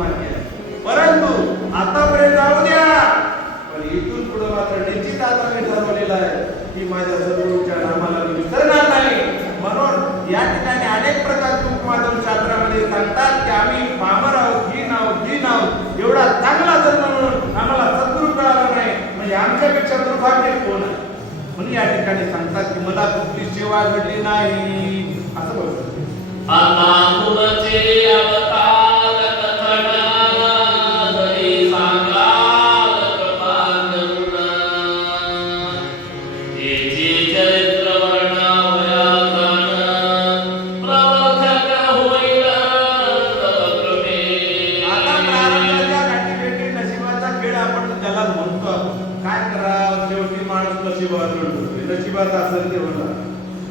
भाग्य आहे. परंतु आतापर्यंत जाऊ द्या, पण इथून पुढे मात्र निश्चित आता मी ठरवलेलं आहे की माझ्या सद्गुरूच्या नामाला मी विसरणार नाही. म्हणून या ठिकाणी अनेक प्रकारचे उपमाधव शास्त्रामध्ये सांगतात की आम्ही पामर आहोत, दीन आहोत, एवढा चांगला जन्म म्हणून आम्हाला सद्गुरू कळाला नाही, म्हणजे आमच्यापेक्षा दुर्भाग्य कोण आहे. म्हणून या ठिकाणी सांगतात की मला कुठली सेवा घडली नाही असं बोलतात. नशिबात असेल ते होणार.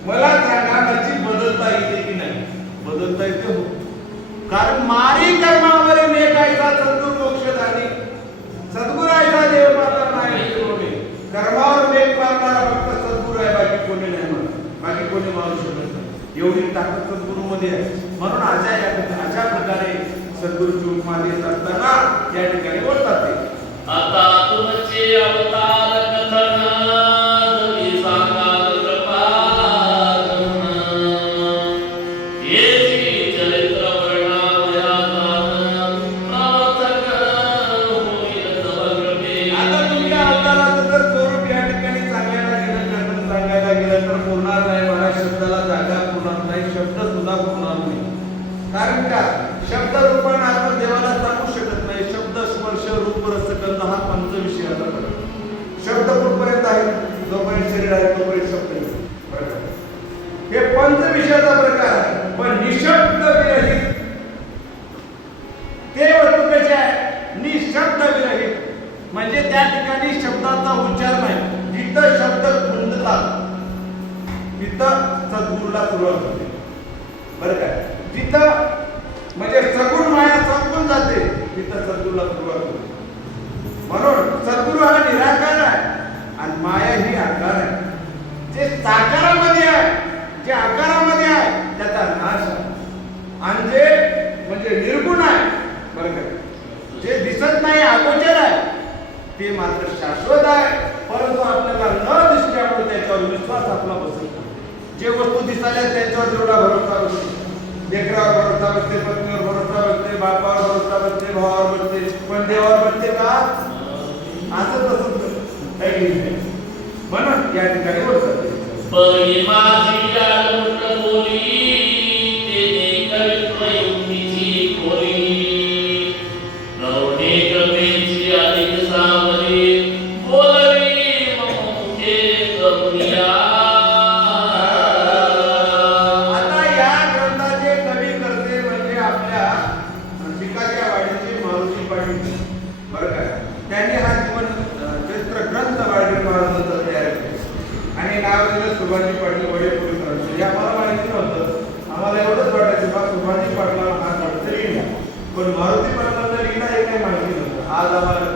मला सांगा नशीब बदलता येते की नाही? बदलता येते हो. कारण मारी कर्मावर मेकायचा सद्गुर मोक्ष झाली, सद्गुरायचा देव माता नाही. कर्मावर मेक मारणारा फक्त सद्गुरू आहे, बाकी कोणी नाही म्हणत, बाकी कोणी मारू शकत नाही. एवढी ताकद सद्गुरू मध्ये आहे. म्हणून अशा प्रकारे सद्गुरूची उपमा देत असताना या ठिकाणी बोलतात ते आता तुमचे अवतार कथन कारण का शब्द रूपाने आपण देवाला सांगू शकत नाही. शब्द स्पर्श रूप रसगंध हा पंचविषयाचा प्रकार. शब्द कुठपर्यंत आहे? जोपर्यंत शरीर आहे तोपर्यंत शब्द आहे. हे पंचविषयाचा प्रकार आहे. पण निशब्द विरहित ते वस्तू कशी आहे? निशब्द विरहित म्हणजे त्या ठिकाणी शब्दाचा उच्चार नाही. जिथं शब्द खुंदतात तिथं सद्गुरूला सुरुवात होते. बरं काय? जिथं म्हणजे सगुण माया संपून जाते तिथं सद्गुरूला सुरुवात होते. म्हणून सद्गुरू हा निराकार आहे आणि माया ही आकार आहे. जे साकारामध्ये आहे, जे आकारामध्ये आहे त्याचा नाश आहे. आणि जे म्हणजे निर्गुण आहे, बरं का, जे दिसत नाही, अगोचर आहे, ते मात्र शाश्वत आहे. परंतु आपल्याला न दिसल्यामुळे त्याच्यावर विश्वास आपला बसत नाही. जे वस्तू दिसायला त्याच्यावर जेवढा भरोसा बसतो, लेकरावर भरोसा बसते, पत्नीवर भरोसा बसते, बापावर भरोसा बसते, भावावर बसते, पण देवावर बसते का? असं तसंच म्हणून या ठिकाणी बोलतात सुभाषजी पाटील वडे पोलीस हे आम्हाला माहिती नव्हतं. आम्हाला एवढंच वाटायचं बा सुभाषजी पाटला हा घडतं लिहिला, पण मारुती पाटलांना लिहिला हे काही माहिती नव्हतं. आज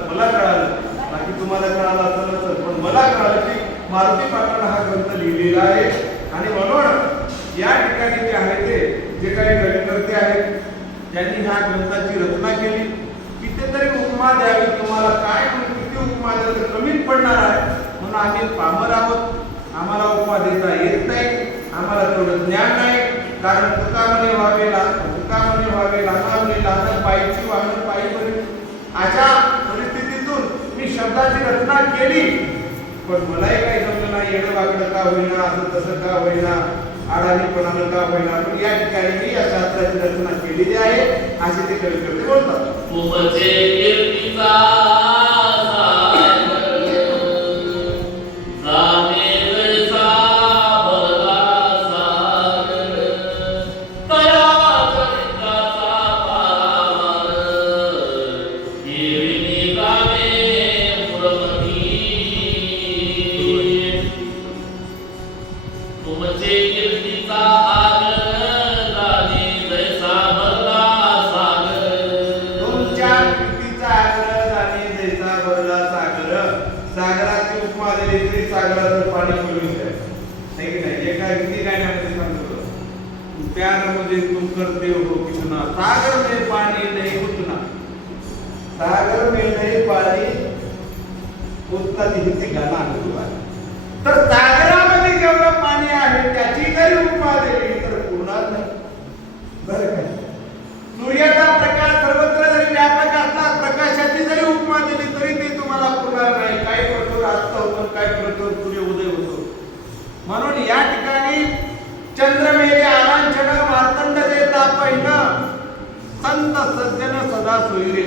मला कळालं, बाकी तुम्हाला कळालं असं नसेल, पण मला कळालं की मारुती पाटलांना हा ग्रंथ लिहिलेला आहे. आणि म्हणून या ठिकाणी जे आहे ते जे काही ग्रंथकर्ते आहेत त्यांनी ह्या ग्रंथाची रचना केली. कितीतरी उपमा द्यावी तुम्हाला, काय किती उपमा द्यावी तर कमीच पडणार आहे. म्हणून आम्ही पामर आहोत, आम्हाला उपमा देता येत नाही, आम्हाला तेवढं ज्ञान नाही. कारण तुकामने व्हावे लहानावले लहान पायीची वाहन पायीपर्यंत अशा परिस्थितीतून मी शब्दाची रचना केली, पण मलाही काही जमलं नाही. येणं वागणं का होईना, असं तसं का होईना, आडाणीपणानं का होईना, पण या ठिकाणी मी या शास्त्राची रचना केलेली आहे असे ते कवी बोलतात. सागराची उपमा दिली तरी सागराचं पाणी पूर्वीच आहे की नाही? एका हिंदी गाण्यामध्ये सांगतो, प्यार मुझे तुम करते हो कितना, सागर में पानी नहीं उतना, नाही पाणी उत्तानी हिती गाणं अनुभव आहे. तर सागरामध्ये जेवढं पाणी आहे त्याची जरी उपमा दिली तर पुरणार नाही. बरं काय? सूर्याचा प्रकाश सर्वत्र जरी व्यापक असला, प्रकाशाची जरी उपमा दिली तरी ते तुम्हाला पुरणार नाही. काय प्रकारे अस्त होतो, काय प्रकारे सूर्य उदय होतो. म्हणून या ठिकाणी चंद्रमेले आलांचन मार्तंड देता पहिलं संत सज्जन सदा सोयरे.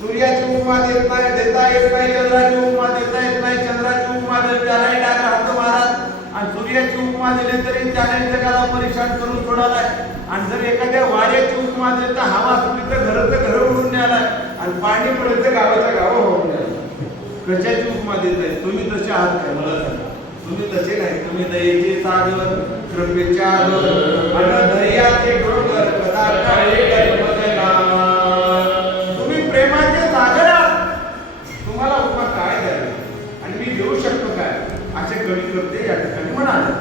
सूर्याची उपमा देता येत नाही, चंद्राची उपमा देता येत नाही, चंद्राची उपमा त्यालाही डागा हात महाराज, आणि सूर्याची उपमा दिली तरी त्याने जगाला परेशान करून सोडालाय. आणि जर एखाद्या वाड्याची उपमा देता हवा सुटली तर घर उडून न्यालाय, आणि पाणी पडलं तर गावाच्या गाव होऊन न्यालाय. कशाची उपमा देताय? तुम्ही तसे आहात काय मला सांगा? तुम्ही तसे नाही. तुम्ही दयेचे सागर, कृपेचे आगर, आणि दर्याचे डोंगर पदार्थ तुम्ही प्रेमाचे सागर आहात. तुम्हाला उपमा काय द्यावी आणि मी देऊ शकतो काय? असे कवी करते या ठिकाणी म्हणाले.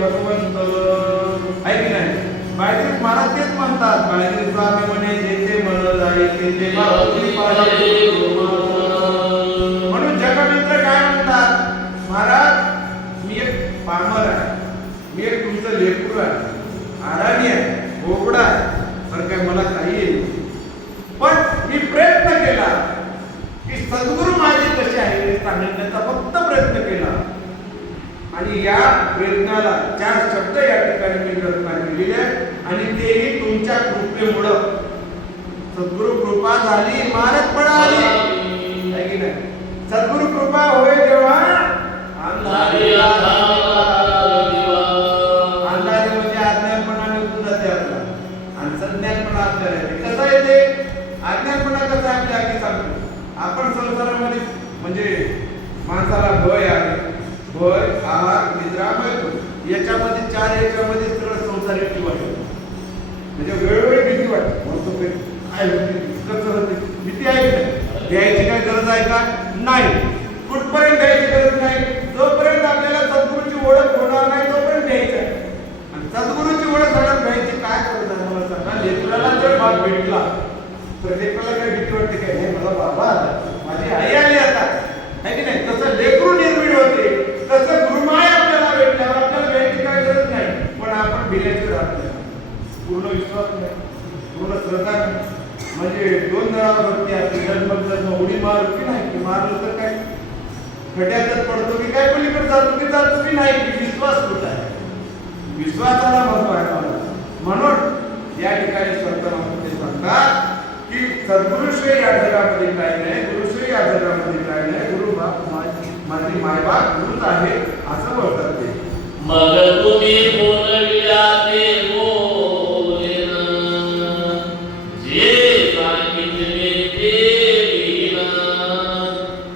भगवंत आहे की नाही? बाळगीत महाराज तेच म्हणतात. बाळगीत स्वामी म्हणे जेथे मन जाई तेथे म्हणून जगमित्र काय म्हणतात? महाराज मी एक पामर आहे, मी एक तुमचं लेकरू आहे, आराणी आहे, बोबडा आहे, तर काय मला काही येईल, पण मी प्रयत्न केला की सद्गुरू माझे कसे आहे हे सांगण्याचा फक्त प्रयत्न केला. आणि या प्रयत्नाला 4 शब्द या ठिकाणी मी रचना केलेली आहे, आणि तेही तुमच्या कृपेमुळं. सद्गुरु कृपा झाली इमारत पडाली, आहे की नाही? सद्गुरु कृपा होय जेव्हा अंधारी म्हणजे अज्ञानपणाने उठून जाते आपला, आणि संज्ञानपणा आपल्याला येते. कसं येते? अज्ञानपणा कसा आपल्या आधी सांगतो. आपण संसारामध्ये म्हणजे माणसाला भय आहे, भय, आहार, निद्रा, मैथुन, याच्यामध्ये 4 याच्यामध्ये सगळं संसाराची वाटते. म्हणजे वेळोवेळी भीती वाटते. म्हणतो काय होते, कसं होते, भीती आहे की नाही? द्यायची काय गरज आहे का? नाही. कुठपर्यंत द्यायची गरज नाही? जोपर्यंत आपल्याला सद्गुरूची ओळख होणार नाही तोपर्यंत द्यायचं आहे. आणि सद्गुरूची ओळख झाल्यावर द्यायची काय गरज आहे मला सांगा? लेकराला जर बाप भेटला तर लेकराला काय भीती वाटते काय? नाही मला बाबा माझी आई आली आता, आहे की नाही? तसं लेकरू निर्भीड होते. तसं गुरुमाय आपल्याला भेटल्यावर आपल्याला भेटायची काय गरज नाही, पण आपण भिल्याचे राहत नाही. पूर्ण विश्वास नाही, पूर्ण श्रद्धा नाही. म्हणजे 2 जणांना भक्ती असते, जन्म उडी मारू की नाही, की मारलं तर काय खड्यातच पडतो की काय, पलीकडे जातो की नाही, की विश्वास कुठं आहे? विश्वासाला महत्व आहे मला. म्हणून या ठिकाणी संत महात्मे सांगतात की सद्गुरुशिवाय या जगामध्ये काही नाही, गुरुशिवाय या जगामध्ये काही नाही. गुरु बाप माझी मायबाप गुरुच आहे असं बोलतात ते. मग तुम्ही बोलविल्या ते बोलेन, जे सांगितले ते लिहिन,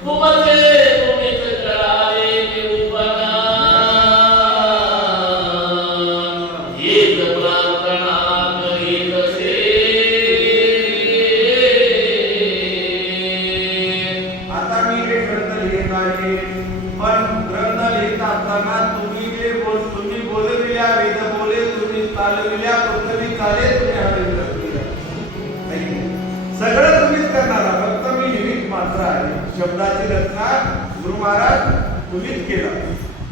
तुमचे तुम्हीच करावे ते उपकार, हेच प्रार्थना करीत असे. आता मी हे ग्रंथ लिहित आहे, पण ग्रंथ लिहित असताना तुम्ही बोलविल्या वेद बोले, तुम्ही चालविल्या पृथ्वी चाले, तुम्ही हरिंद्र सगळं तुम्हीच करणार. फक्त मी निमित्त मात्र आहे. शब्दाची रचना गुरु महाराज तुम्हीच केला,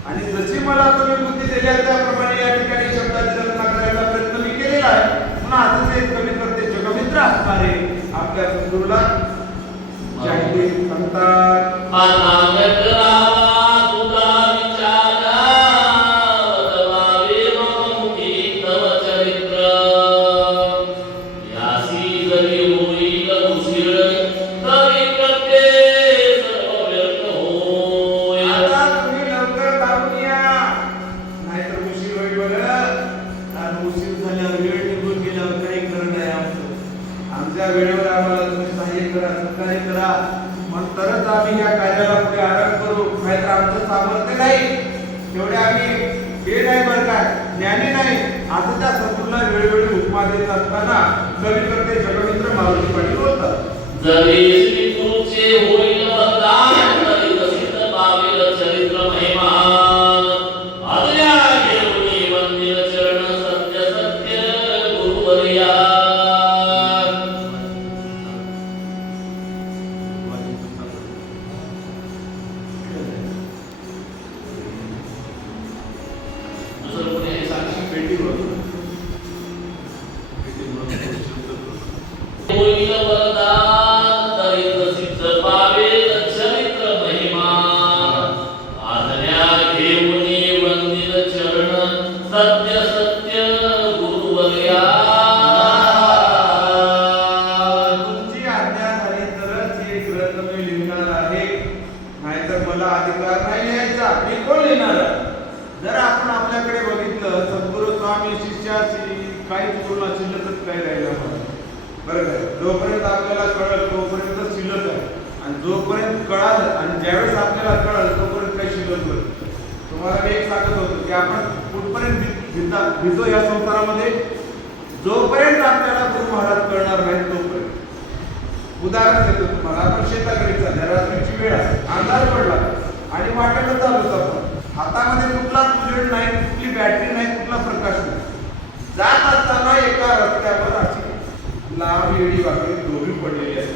आणि जशी मला तुम्ही बुद्धी दिल्या त्याप्रमाणे या ठिकाणी शब्दाची रचना करायचा प्रयत्न मी केलेला आहे. म्हणून असंच एक कवी करते जगमित्र असणारे आपल्या सद्गुरूला जाहीर सांगतात. वेळेवर आम्हाला तुम्ही सहाय्य करा, सहकार्य करा, मग तरच आम्ही या कार्याला पुढे आरंभ करू. नाहीतर आमचं सामर्थ्य नाही, तेवढे आम्ही हे नाही बरं का, ज्ञानी नाही, असं त्या सद्गुरूला वेळोवेळी उपमा देत असताना कवी करते जगमित्र मारुती पाटील बोलतात. जरी श्री गुरुचे होईल वरदान, तरी प्रसिद्ध पावेल चरित्र महिमा. आज्ञा घेऊनी वंदिल चरण, सत्य सत्य गुरुवर्या. दुसरं कोणी आहे साक्षी पेटी बोलतो. होईल वरदान, तरी प्रसिद्ध पावेल चरित्र महिमा. आज्ञा घेऊनी वंदिल चरण, सत्य सत्य गुरुवर्या. तुमची आज्ञा झाली तरच हे ग्रंथ मी लिहिणार आहे, नाहीतर मला अधिकार नाही लिहायचा. मी कोण लिहिणार? जर आपण आपल्याकडे बघितलं, सद्गुरू स्वामी शिष्याची काहीच पूर्ण शिल्लकच काही राहिलं नाही. बरं काय, जोपर्यंत आपल्याला कळलं तोपर्यंत शिल्लक आहे, आणि जोपर्यंत कळालं आणि ज्यावेळेस आपल्याला कळलं तोपर्यंत काही शिल्लक होत. तुम्हाला मी एक सांगत होतो की आपण कुठपर्यंत भिजतो या संसारामध्ये, जोपर्यंत आपल्याला गुरु महाराज कळणार नाही तोपर्यंत. उदाहरण देतो तुम्हाला. आपण शेताकडे चालल्या, रात्रीची वेळ आहे, अंधार पडला आणि वाटेला चालू आपण, हातामध्ये कुठलाच उजेड नाही, कुठली बॅटरी नाही, कुठला प्रकाश नाही. जात असताना एका रस्त्यावर अशी लांब येडी वाकडी दोरी पडलेली आहे,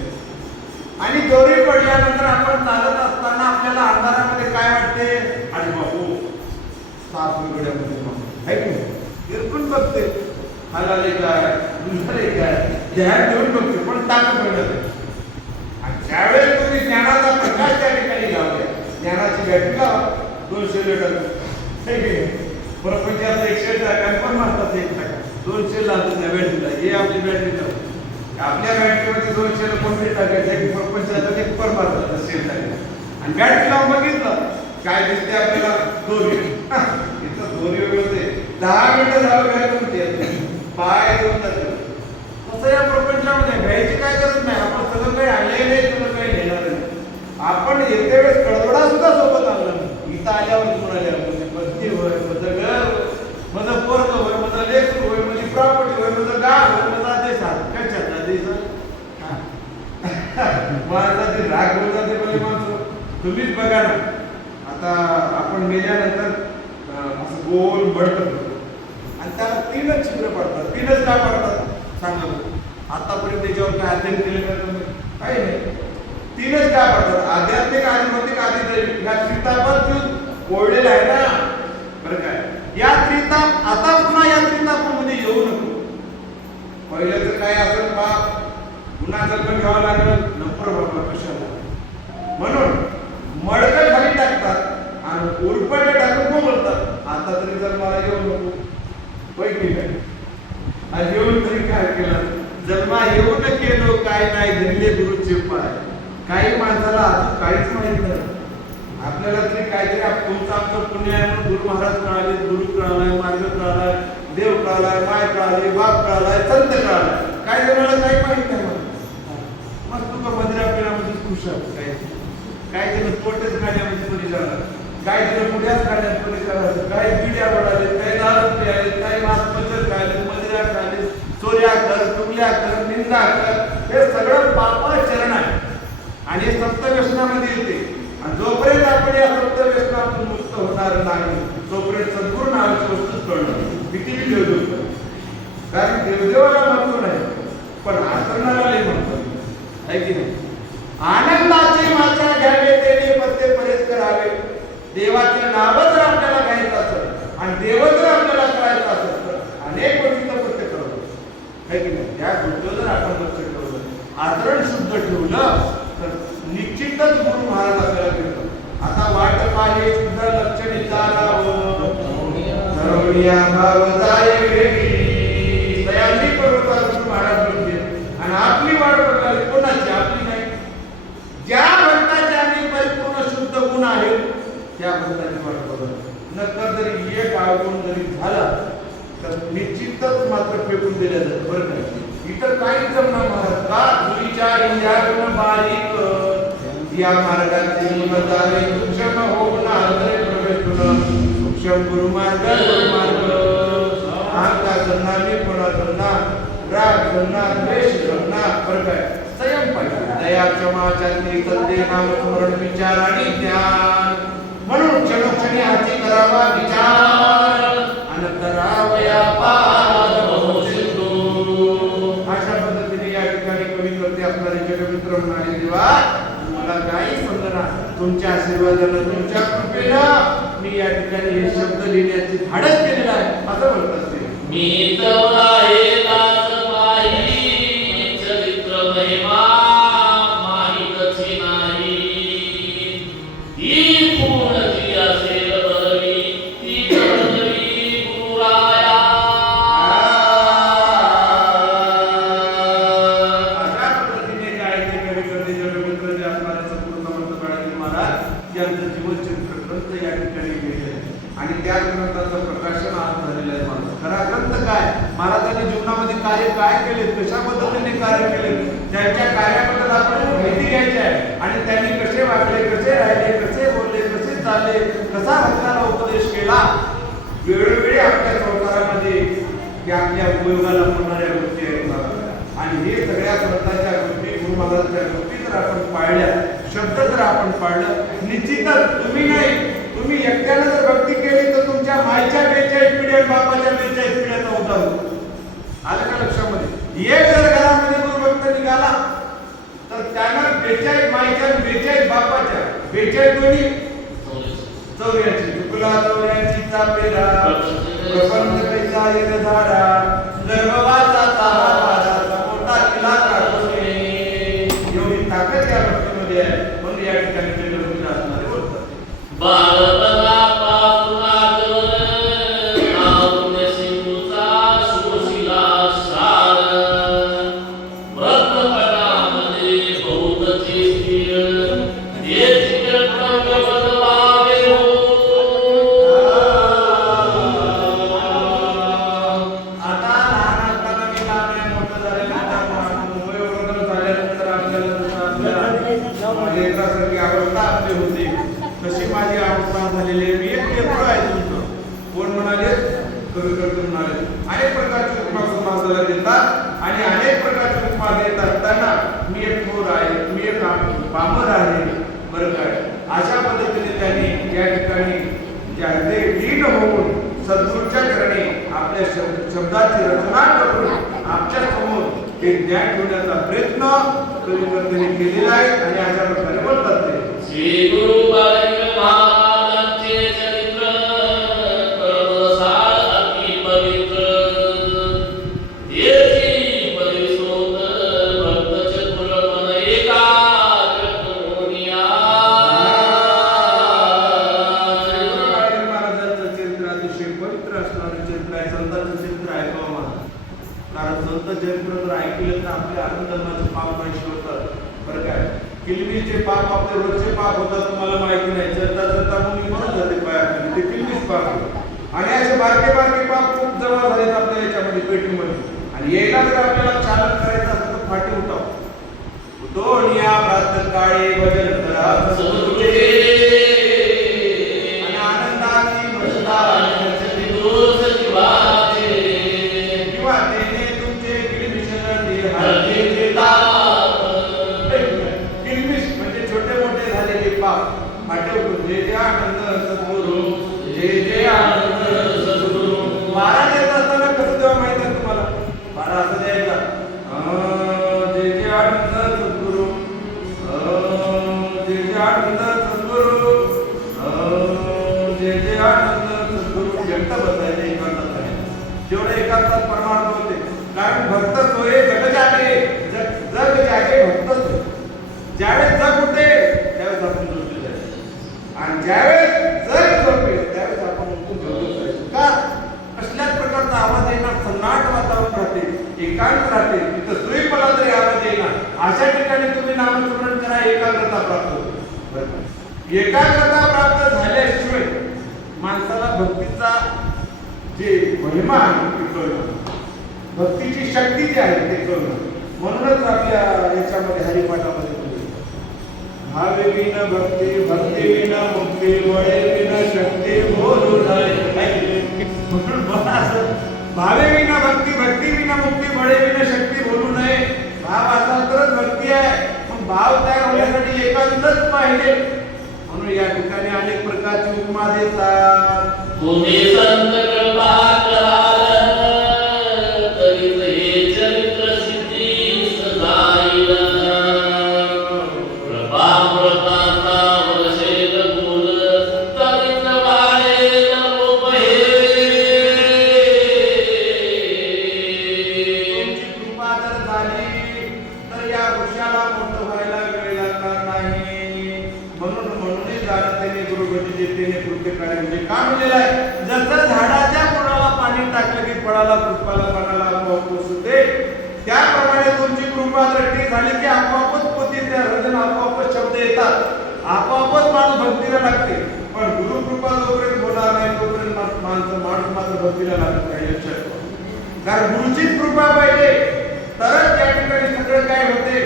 आणि दोरी पडल्यानंतर आपण चालत असताना आपल्याला अंधारामध्ये काय वाटते? आणि बाबू साप उघड्यामध्ये आहे की नाही? इरकून बघते, हालाले काय दुसरे काय ध्यान देऊन बघते, पण ताकद मिळत नाही. आणि ज्यावेळेस तुम्ही ज्ञानाचा प्रकाश त्या ठिकाणी लावला, ज्ञानाची बॅटरी लावा, 200 लिटर आहे की नाही? प्रपंचाचा 100 टाका पण मारतात, 1 टाका 200 लावतात त्या बॅटरीला. हे आपली बॅटरी लावतात. आपल्या बॅटरीमध्ये 200 ला कोणते टाकायचे की प्रपंचाचा एक पर मारतात 100 टाका. आणि बॅटरी लावून बघितलं काय दिसते आपल्याला? दोरी. इथं दोरी होते, 10 मिनिटं झालं काय करते, पाय देऊन जाते. तसं या प्रपंचामध्ये घ्यायची काय गरज नाही. आपण सगळं काही आणले नाही, सगळं काही घेणार नाही. आपण येते वेळेस कडवडा सुद्धा सोबत आणला नाही. इथं आल्यावर घेऊन आल्यावर म्हणजे पत्नी होय, माझं घर होय, माझं पोरग होय, माझं लेकरू होय, माझी प्रॉपर्टी होय, माझं गाव होय, माझा देश कशाचा देश माणसाची राग होऊन जाते. पहिले माणसं तुम्हीच बघा ना, आता आपण मेल्यानंतर असं गोल बळकत होतो आणि त्याला 3च छिद्र पडतात. 3च का पडतात सांगा बरं? आतापर्यंत त्याच्यावर काय अध्ययन केलं का तुम्ही? काही नाही. 3च का पडतात? आध्यात्मिक, आध्यात्मिक, आदिदैविक. या त्रितापात ओढलेला आहे ना, बरं काय? या त्रिताप आता पुन्हा या त्रितापामध्ये येऊ नको. पहिलं तर काय असेल बा, पुन्हा जन्म घ्यावा लागेल, नंबर बाबा कशाला. म्हणून मडकं खाली टाकतात आणि उरपट टाकून बोलतात, आता तरी जर मला येऊ नको. पैकी काय आणि येऊन तरी काय केलं? जन्मा येऊन केलो काय नाही, धरले गुरुचे पाय. काही माणसाला अजून काहीच माहित नाही. आपल्याला तरी काहीतरी तुमचं आमचं पुण्य आहे म्हणून गुरु महाराज कळाले, गुरु कळालाय, मार्ग कळालाय, देव कळालाय, माय कळाली, बाप कळालाय, संत कळालाय. काही जणांना काही माहित नाही. मग तुका मंदिरामध्ये खुश आहे. काही जण पोटच खाण्यामध्ये परिचार, काही जण पुढ्याच खाण्यात परिचार, काही पिढ्या पडाले, काही दारू पियाले, काही मास मच्छर खायले, मंदिरा खायले, चोऱ्या कर, चुगल्या कर, निंदा कर. हे सगळं पापाचरण आहे आणि हे सप्तव्यसनामध्ये येते. आणि जोपर्यंत आपण या सप्तव्यसनातून मुक्त होणार नाही तोपर्यंत सद्गुरू नावाची वस्तूच कळणार. किती देवदेव, कारण देवदेवाला म्हणतो नाही पण आचरणाला लय म्हणतो आहे की नाही? आनंदाची मात्रा घ्यावे तेने पत्ते परेच करावे. देवाचे नाव जर आपल्याला घ्यायचं असेल आणि देव जर आपल्याला करायचं असेल तर अनेक गोष्टीचं पत्ते करतो आहे की नाही? त्या गोष्टीवर जर आपण लक्ष ठेवलं, आचरण शुद्ध ठेवलं तर निश्चितच गुरु महाराज आपल्याला भेटतात. आता वाट पाहिजे सुद्धा लक्ष विचारावं, धरवणिया भाव जाय वेगळी. दयाळी करुणा गुरु महाराज भेटले आणि आपली वाट बघावी कोणाची? आपली नाही. ज्या भक्ताचे आणि परिपूर्ण शुद्ध गुण आहेत त्या भक्ताची वाट बघा. नंतर जरी एक अवगुण जरी झाला तर निश्चितच मात्र फेकून दिल्या जातं. बरं काय? इतर काही जमणार महाराज का गुरुच्या इंद्रियातून बारीक या मार्गाचे मुलताने तुझ्या हो अंतरे प्रवेश सूक्ष्म गुरुमार्ग अहंकार धरणार निर्गुणा धरणार राग धरणार द्वेष धरणार बरं काय संयम पाहिजे दया क्षमा शांती सत्य नाम स्मरण विचार आणि ध्यान म्हणून क्षणोक्षणी हाती करावा विचार अनंतरावया पार बहुसिद्धू अशा पद्धतीने या ठिकाणी कवी करते आपणारे जगमित्र म्हणाले देवा मला काही समजना तुमच्या आशीर्वादानं तुमच्या कृपेनं मी या ठिकाणी हे शब्द लिहिण्याचे धाडस केलेलं आहे असं म्हणतात ते मी तर आहे दास पाही चरित्र महिमा माहितची नाही ही पूर्ण जी असेल बदवी ती बदवी गुरुराया अशा पद्धतीने काय ते कवी करते जगमित्र जे असणारे संपूर्ण संत बाळाजी महाराज यांचं जीवनचरित्र ग्रंथ या ठिकाणी लिहिले आणि त्या ग्रंथाचं प्रकाशन आज झालेलं आहे माझं खरा ग्रंथ काय महाराजांनी जीवनामध्ये कार्य काय केले कशा पद्धतीने कार्य केले त्यांच्या कार्याबद्दल आपण माहिती घ्यायची आहे आणि त्यांनी कसे वागले कसे राहिले कसे बोलले कसे चालले कसा भक्ताला उपदेश केला वेळोवेळी आपल्या संसारामध्ये या आपल्या उपयोगाला पडणाऱ्या गोष्टी आहेत आणि हे सगळ्या संतांच्या गोष्टी गुरु महाराजांच्या गोष्टी जर आपण पाळल्या शब्द जर आपण पाळलं निश्चितच तुम्ही नाही तुम्ही एकट्यानं जर भक्ती केली तर तुमच्या मायच्या 42 पिढ्या आणि बापाच्या 42 पिढ्याचा उद्धार होतो आलं का लक्षामध्ये एक जर घरामध्ये गुरुभक्त निघाला तर त्यानं 42 मायच्या 42 बापाच्या 42 दोन्ही 84 चुकला 84 चा पेरा प्रपंच कैसा येत झाडा गर्भवासाचा हाताचा मोठा किल्ला काढतोय एवढी ताकद या भक्तीमध्ये आहे म्हणून या ठिकाणी ते लोक असणारे बोलतात बालबला पापुरागर नावने सिंधूचा सुशिला सार व्रतपटामध्ये बहुतची स्थिर येची कर्तव्य बदलावे हो आता लहान असताना मी लहान मोठं झाल्यानंतर मुंबई वगैरे झाल्यानंतर आपल्याला लेकरासारखी अवस्था आपली होती कशी माझी अवस्था झालेली आहे मी एक लेकरू आहे तुमचं कोण म्हणाले कवी करतो म्हणाले अनेक प्रकारची उपमा समाजाला देतात आणि अनेक प्रकारची उपमा देत असताना मी एक थोर आहे मी एक पामर आहे बरं काय अशा पद्धतीने त्यांनी या ठिकाणी ज्या ते लीन होऊन सद्गुरूच्या चरणी आपल्या शब्दाची रचना करून आमच्या समोर हे ज्ञान ठेवण्याचा प्रयत्न कविवर्तने केलेला आहे आणि अशा प्रकारे बोलतात ते श्री गुरु बालकृष्ण महाराजांचे चरित्र परमसार अति पवित्र येची परिसोद भक्त चतुर मन एकाग्र करुणिया श्री गुरु बाळकृष्ण महाराजांचं चरित्र अतिशय पवित्र असणारं चरित्र आहे संतांचं चरित्र ऐकावं मला कारण संत चरित्र जर ऐकलं तर आपल्या आनंदाचे पाप नाहीशी होतात बरं काय किलबिलचे पाप आपले रोजचे पाप होतात तुम्हाला माहिती नाही चरता चरता मग मी म्हणत जाते पायाखाली ते किलबिल पाप होतात आणि असे बारके बारके पाप खूप जमा झालेत आपल्या याच्यामध्ये पेटीमध्ये आणि यायला जर आपल्याला चालन करायचं असेल तर फाटी उठाव दोनिया प्रातः काळी भजन करा सद्गुरुचे आणि आनंदाची मस्ता दोष जीवाचे किंवा तेने तुमचे किलबिल दे हरते देता म्हणजे छोटे मोठे झालेले पाप फाटे जे जे आनंद सद्गुरु जे आनंद सद्गुरु बारा देत असताना कसं तेव्हा माहिती आहे तुम्हाला बारा असं द्यायचा जे जे आनंद सद्गुरु जे जे आनंद सद्गुरु जे जे आनंद सद्गुरु व्यक्त बसायचे एकांतात आहे जेवढे एकांतात प्रमाण होते कारण भक्त सोये जग जागे जग जागे भक्त सोय ज्यावेळेस जग उठे त्यावेळेस आपण झोपले जायचं आणि ज्यावेळेस जग झोपे त्यावेळेस आपण उठून झोपले जायचं का कसल्याच प्रकारचा आवाज येणार सन्नाट वातावरण राहते एकांत राहते तिथं सुईपणा तरी आवाज येणार अशा ठिकाणी तुम्ही नामस्मरण करा एकाग्रता प्राप्त होते एकाग्रता प्राप्त झाल्याशिवाय माणसाला भक्तीचा जे महिमा आहे ते कळणं भक्तीची शक्ती जी आहे ते कळणं म्हणूनच आपल्या याच्यामध्ये हरिपाठामध्ये भावे बिन भक्ती भक्ती बिन मुक्ती वळे बिन शक्ती बोलू नये म्हणून बघा असं भावे विना भक्ती भक्ती विना मुक्ती बळे विना शक्ती बोलू नये भाव असाल तरच भक्ती आहे पण भाव तयार होण्यासाठी एकांतच पाहिजे म्हणून या ठिकाणी अनेक प्रकारची उपमा देतात तुम्ही संत कृपा कराल तरीच हे चरित्र सिद्धीस जाईल प्रभामृताचा वर्षेत गुण तरीच वाढेल रूप हे तुमची कृपा जर झाली तर या वृक्षाला मोठं व्हायला वेळ लागणार नाही म्हणूनच त्याने गुरुगती देतेने कृत्य कार्य म्हणजे का म्हणलेलं आहे जसं झाडाच्या मुळाला पाणी टाकलं की फळाला पुष्पाला पानाला आपोआप पोचते त्याप्रमाणे तुमची कृपा दृष्टी झाली की आपोआपच पोती त्या हृदयात आपोआपच शब्द येतात आपोआपच माणूस भक्तीला लागते पण गुरु कृपा जोपर्यंत होणार नाही तोपर्यंत माणूस मात्र भक्तीला लागत नाही लक्षात ठेवा. कारण गुरुचीच कृपा पाहिजे तरच या ठिकाणी सगळं काय होते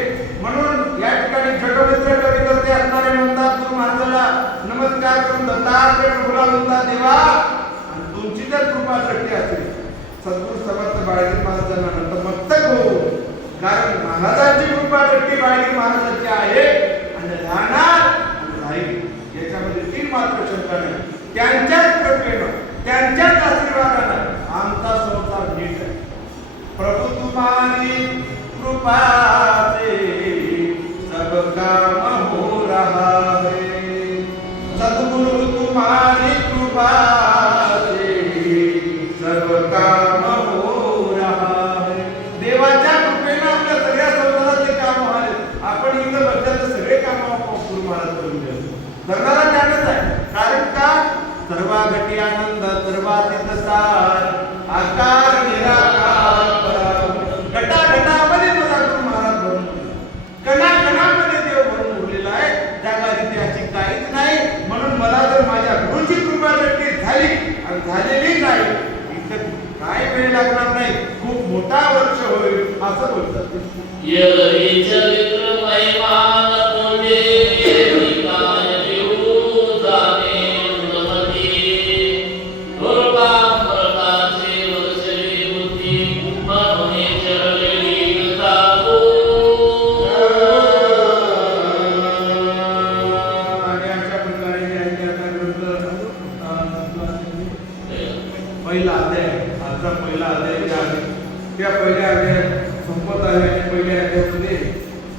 म्हणून या ठिकाणी जगमित्र कवी करते असणारे म्हणतात गुरु महाराजाला नमस्कार करून दत्तात्रय बोला म्हणतात देवा आणि तुमची जर कृपा दृष्टी असेल सद्गुरु समर्थ बाळगी महाराजांना नतमस्तक हो कारण महाराजांची कृपा दृष्टी बाळगी महाराजांची आहे आणि राहणार आणि राहील याच्यामध्ये तीन मात्र शंका नाही त्यांच्याच कृपेनं त्यांच्याच आशीर्वादानं आमचा संसार नीट आहे प्रभु तुम्हारी कृपा से सब काम हो रहा है सद्गुरु तुम्हारी कृपा से सब काम हो रहा है देवाच्या कृपेने आपल्या सगळ्या संसारातले काम व्हाले आपण इथं बसल्याचं सगळे काम गुरु महाराज करून देतो करणारा त्यानंच आहे कारण का सर्वागती आनंद सर्वातीत सार आकार निराकार घटाघटामध्ये माझा गुरु महाराज भरून कणाकणामध्ये देव भरून उरलेला आहे जगात अशी काहीच नाही म्हणून मला जर माझ्या गुरुची कृपा दृष्टी झाली आणि झालेली नाही इथं काय वेळ लागणार नाही खूप मोठा वर्ष होईल असं बोलतात यही चरित्र महिमान तुझे विकाय देऊ जाणे उन्नती दुर्गामृताचे वर्षे बुद्धी मने चरलेली जातो आणि अशा प्रकारे जे आहे ते आता ग्रंथ पहिला अध्याय आजचा पहिला अध्याय जे आहे त्या पहिल्या अध्यायात संपत आहे आणि पहिल्या अध्यायामध्ये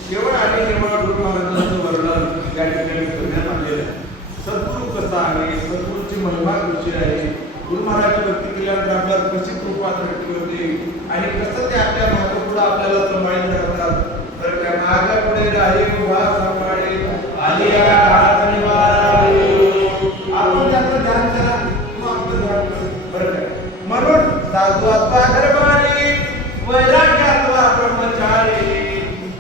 केवळ आणि केवळ गुरु महाराजांचं वर्णन या ठिकाणी करण्यात आलेलं आहे सद्गुरु कसा आहे सद्गुरूची महिमा कशी आहे गुरु महाराजांची भक्ती केल्यानंतर आपल्याला कशी कृपा दृष्टी होते आणि कसं ते आपल्या मागपुढे आपल्याला प्रमाणित करतात तर त्या मागापुढे राही उभा सांभाळे आलिया हात निवारावे आपण त्याचं ध्यान करा मग आपलं ध्यान करा बरं काय म्हणून साधू आत्मा दरबारी वैराग्यात्वा ब्रह्मचारी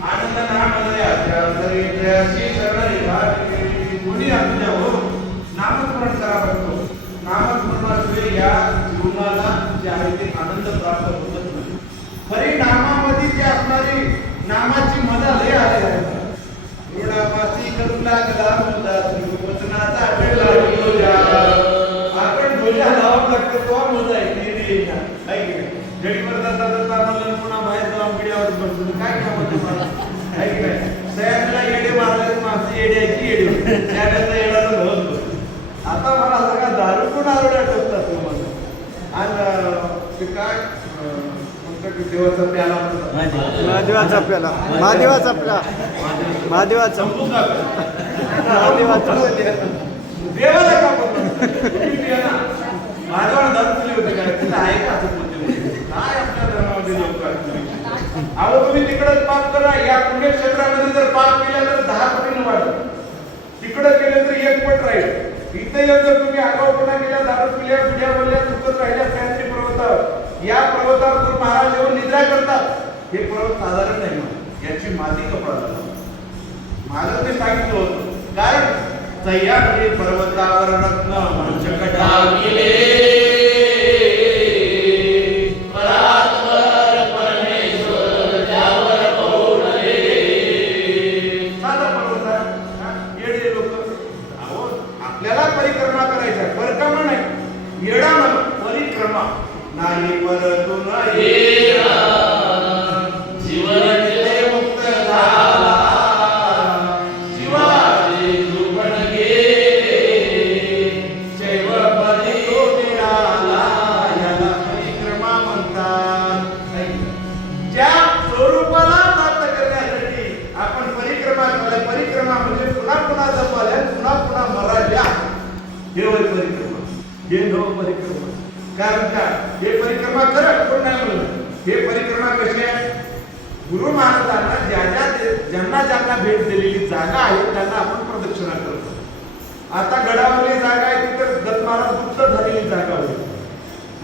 आनंद नामदयाच्या अंतरे जयाशी शरण विभागे कोणी आपल्या हो नामस्मरण करा बघतो नामस्मरणाशिवाय या जीवनाला जे आहे ते आनंद प्राप्त होतच नाही खरी नामामध्ये जे असणारी नामाची मजा लय आली आहे रुणापासी करू लागला मुदा वचनाचा वेळ लागला आपण ढोल्या लावून लागते तो मजा आहे गडीवर जाता आम्हाला पुन्हा बाहेर जाऊन पिढ्यावर बसतो काय कामाचं मला आहे की नाही सयाला येडे मारले माणसं येड्याची येडे त्यानंतर येणारा धवत आता मला सगळा दारू पण आरोड्या टोकतात तुम्हाला आणि ते काय देवाचा प्याला महादेवाचा प्याला महादेवाचा प्याला महादेवाचा महादेवाचा देवाला का महादेवाला दारू पिली होते काय तिथं आहे का असं काय आपल्या धर्मामध्ये लोक अहो तुम्ही तिकडच पाप करा या पुण्यक्षेत्रामध्ये जर पाप केलं तर 10 पटीने वाढत तिकडं केलं तर 1 पट राहील इथं येऊन जर तुम्ही आगाऊपणा केला दारू पिल्या पिढ्या बोलल्या चुकत राहिल्या सह्याद्री पर्वतावर या पर्वतावर गुरु महाराज येऊन निद्रा करतात हे पर्वत साधारण नाही याची माती कपडाला महाराजांनी सांगितलं होतं कारण सह्याद्री पर्वतावर रत्न मंचकटा टाकिले परात्पर परमेश्वर त्यावर पौडले साधा पर्वत आहे येडा म्हणा परिक्रमा नाही परतून येडा जीवनाचे मुक्त झाला जीवाचे झोपण गेले शैव पदी तो मिळाला याला परिक्रमा म्हणतात. ज्या स्वरूपाला प्राप्त करण्यासाठी आपण परिक्रमा केल्या, परिक्रमा म्हणजे पुन्हा पुन्हा जपाल्या पुन्हा पुन्हा मराल्या, हे होय परिक्रमा, हे नव परिक्रमा. कारण का हे परिक्रमा खरं कोण नाही म्हणलं. हे परिक्रमा कशी आहे, गुरु महाराजांना ज्यांना ज्यांना भेट दिलेली जागा आहे त्यांना आपण प्रदक्षिणा करतो. आता गडावरली जागा आहे तिथे दत्त महाराज गुप्त झालेली जागा होती.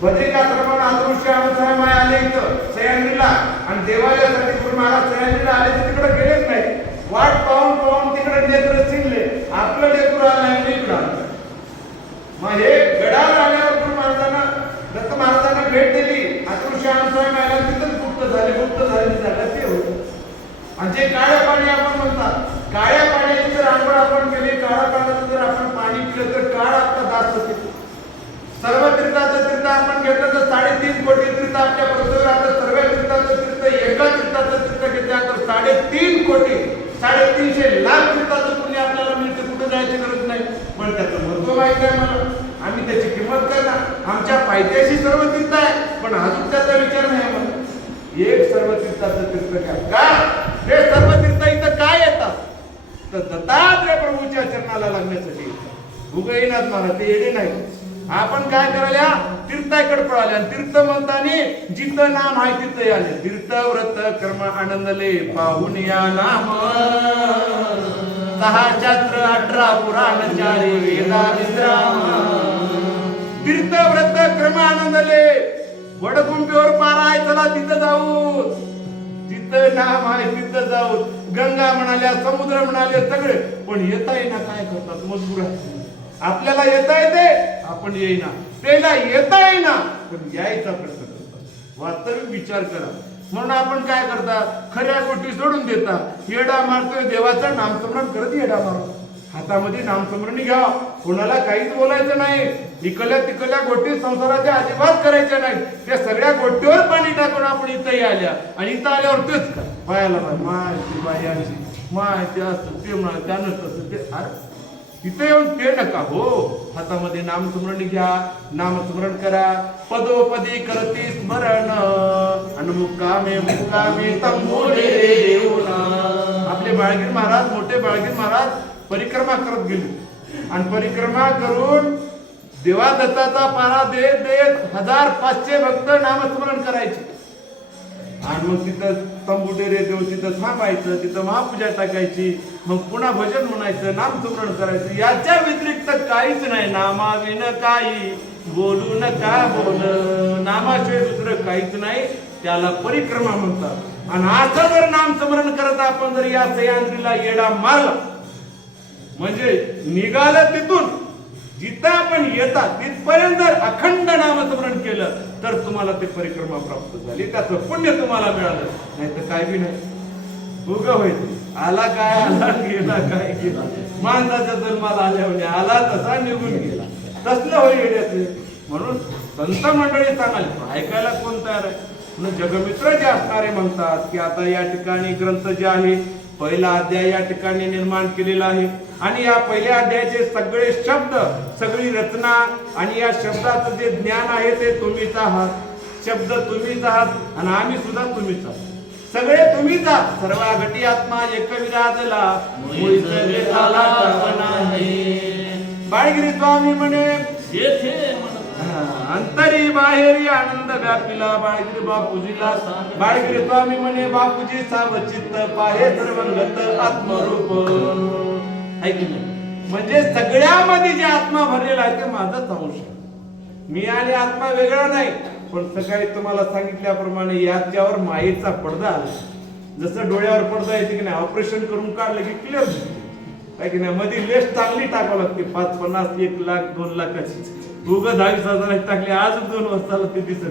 बद्रिकाश्रमात आदृश्य अनुसार माय आले इथं सह्याद्रीला आणि देवालयासाठी गुरु महाराज सह्याद्रीला आले तर तिकडे गेलेच नाही. वाट पाहून पाहून तिकडे नेत्र चिनले, आपलं लेकरू आलं नाही इकडं आलं. मग हे गडावर आल्यावर गुरु महाराजांना दत्त महाराजांना भेट दिली, अदृश्य अनुसार मायला तिथंच गुप्त झालेली जागा ते होतं. आणि जे काळं पाणी आपण म्हणतात, काळ्या पाण्याची जर आंघोळ आपण केली, काळ्या पाण्याचं जर आपण पाणी पिलं तर काळ आपला दास होते. सर्व तीर्थाचं तीर्थ आपण घेतलं तर 3.5 कोटी तीर्थ आपल्या पृथ्वीवर आता. सर्व तीर्थाचं तीर्थ एका तीर्थाचं तीर्थ घेतलं तर 3.5 कोटी 350 लाख तीर्थाचं पुण्य आपल्याला मिळते. कुठं जायची गरज नाही. पण त्याचं महत्व माहिती आहे मला, आम्ही त्याची किंमत करणार. आमच्या पायथ्याशी सर्व तीर्थ आहे पण अजून त्याचा विचार नाही मला. एक सर्व तीर्थाचं तीर्थ काय का, हे सर्व तीर्थ इथं काय येतात तर दत्तात्रय प्रभूच्या चरणाला लागण्यासाठी. उगईनाथ महाराज ते येणे नाही. आपण काय करायला तीर्थाकडे पळाले आणि तीर्थ म्हणताना जिथं नाम आहे तिथं आले. तीर्थ व्रत कर्म आनंदले पाहून या नाम 6 शास्त्र 18 पुराण 4 वेदा विश्राम. तीर्थ व्रत कर्म आनंदले वडकुंबीवर पारा आहे चला तिथं जाऊ, जिथं नाम आहे तिथं जाऊ. गंगा म्हणाल्या समुद्र म्हणाले सगळे पण येता येईना काय करतात मजबूर आहे. आपल्याला येता येते आपण येईना, त्याला येता येईना पण यायचा प्रयत्न करतात. वास्तविक विचार करा. म्हणून आपण काय करतात, खऱ्या गोष्टी सोडून देता. येडा मारतोय देवाचं नामस्मरण करत येडा मारो. हातामध्ये नामस्मरणी घ्या, कोणाला काहीच बोलायचं नाही. इकल्या तिकल्या गोष्टी संसाराच्या अजिबात करायच्या नाही. त्या सगळ्या गोष्टीवर पाणी टाकून आपण इथंही आल्या आणि इथं आल्यावर तेच का पायाला माहिती बायांची माहिती असतं ते म्हणा त्यानं तसं ते. अरे इथे येऊन ते नका हो. हातामध्ये नामस्मरण घ्या, नामस्मरण करा. पदोपदी करती स्मरण आणि मुक्कामे मुक्कामे तंबोडे देऊन. आपले बाळगीर महाराज, मोठे बाळगीर महाराज परिक्रमा करत गेले आणि परिक्रमा करून देवा दत्ताचा पारा देत देत 1500 भक्त नामस्मरण करायचे. आणि मग तिथं तंबुटेरे देऊ तिथं थांबायचं, तिथं महापूजा टाकायची, मग पुन्हा भजन म्हणायचं, नामस्मरण करायचं. याच्या व्यतिरिक्त काहीच नाही. नामाविन काही बोलू नका बोल, नामाशिवाय दुसरं काहीच नाही. त्याला परिक्रमा म्हणतात. आणि असं जर नामस्मरण करत आपण जर या सह्याद्रीला येडा मारला म्हणजे निघालं तिथून जिथं आपण येतात तिथपर्यंत जर अखंड नामस्मरण केलं तर तुम्हाला ते परिक्रमा प्राप्त झाली, त्याचं पुण्य तुम्हाला मिळालं. नाही तर काय बी नाही. उग व्हायचं आला काय आला गेला काय गेला. माणसाच्या जन्माला आल्यावर आला तसा निघून गेला, तसलं होईल येण्याचे. म्हणून संत मंडळी सांगाल ऐकायला कोण तयार आहे. जगमित्र जे असणारे म्हणतात की आता या ठिकाणी ग्रंथ जे आहे पहिला अध्याय या ठिकाणी निर्माण केलेला आहे आणि या पहिल्या अध्यायाचे सगळे शब्द, सगळी रचना आणि या शब्दाचं जे ज्ञान आहे ते तुम्हीच आहात. शब्द तुम्हीच आहात आणि आम्ही सुद्धा तुम्हीच आहात. सगळे तुम्हीच आहात. सर्व घटी आत्मा एक विराजला मुळीच देहाला नाही. बाळगिरी स्वामी म्हणे येथे अंतरी बाहेरी आनंद व्यापिला बाळगिरी बापूजीला. बाळगिरी स्वामी म्हणे बापूजी सावचित्त पाहे सर्वंगत आत्मरूप. म्हणजे सगळ्यामध्ये जे आत्मा भरलेला आहे ते माझाच अंश. मी आणि आत्मा वेगळा नाही. पण सकाळी तुम्हाला सांगितल्याप्रमाणे याच्यावर मायेचा पडदा आला. जसं डोळ्यावर पडदा येते की नाही, ऑपरेशन करून काढलं की क्लिअर दिसते काय की नाही. मध्ये लेस चांगली टाकावं लागते 5, 50, 1 लाख 2 लाखाची. उगं 10,000 टाकले आज 2 वाजताला ते दिसत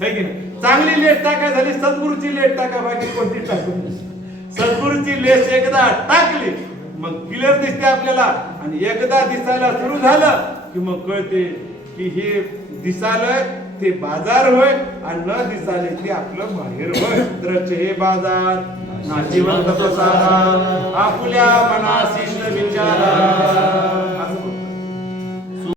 काय की नाही. चांगली लेस टाका झाली सद्गुरूची लेस टाका, बाकी कोणती टाकून. सद्गुरूची लेस एकदा टाकली मग क्लिअर दिसते आपल्याला आणि एकदा दिसायला सुरू झालं की मग कळते की हे दिसालय ते बाजार होय आणि न दिसाले ते आपलं बाहेर होय. द्रचे हे बाजार नाशिवंत प्रसारा आपुल्या मनाशिष्ट विचारा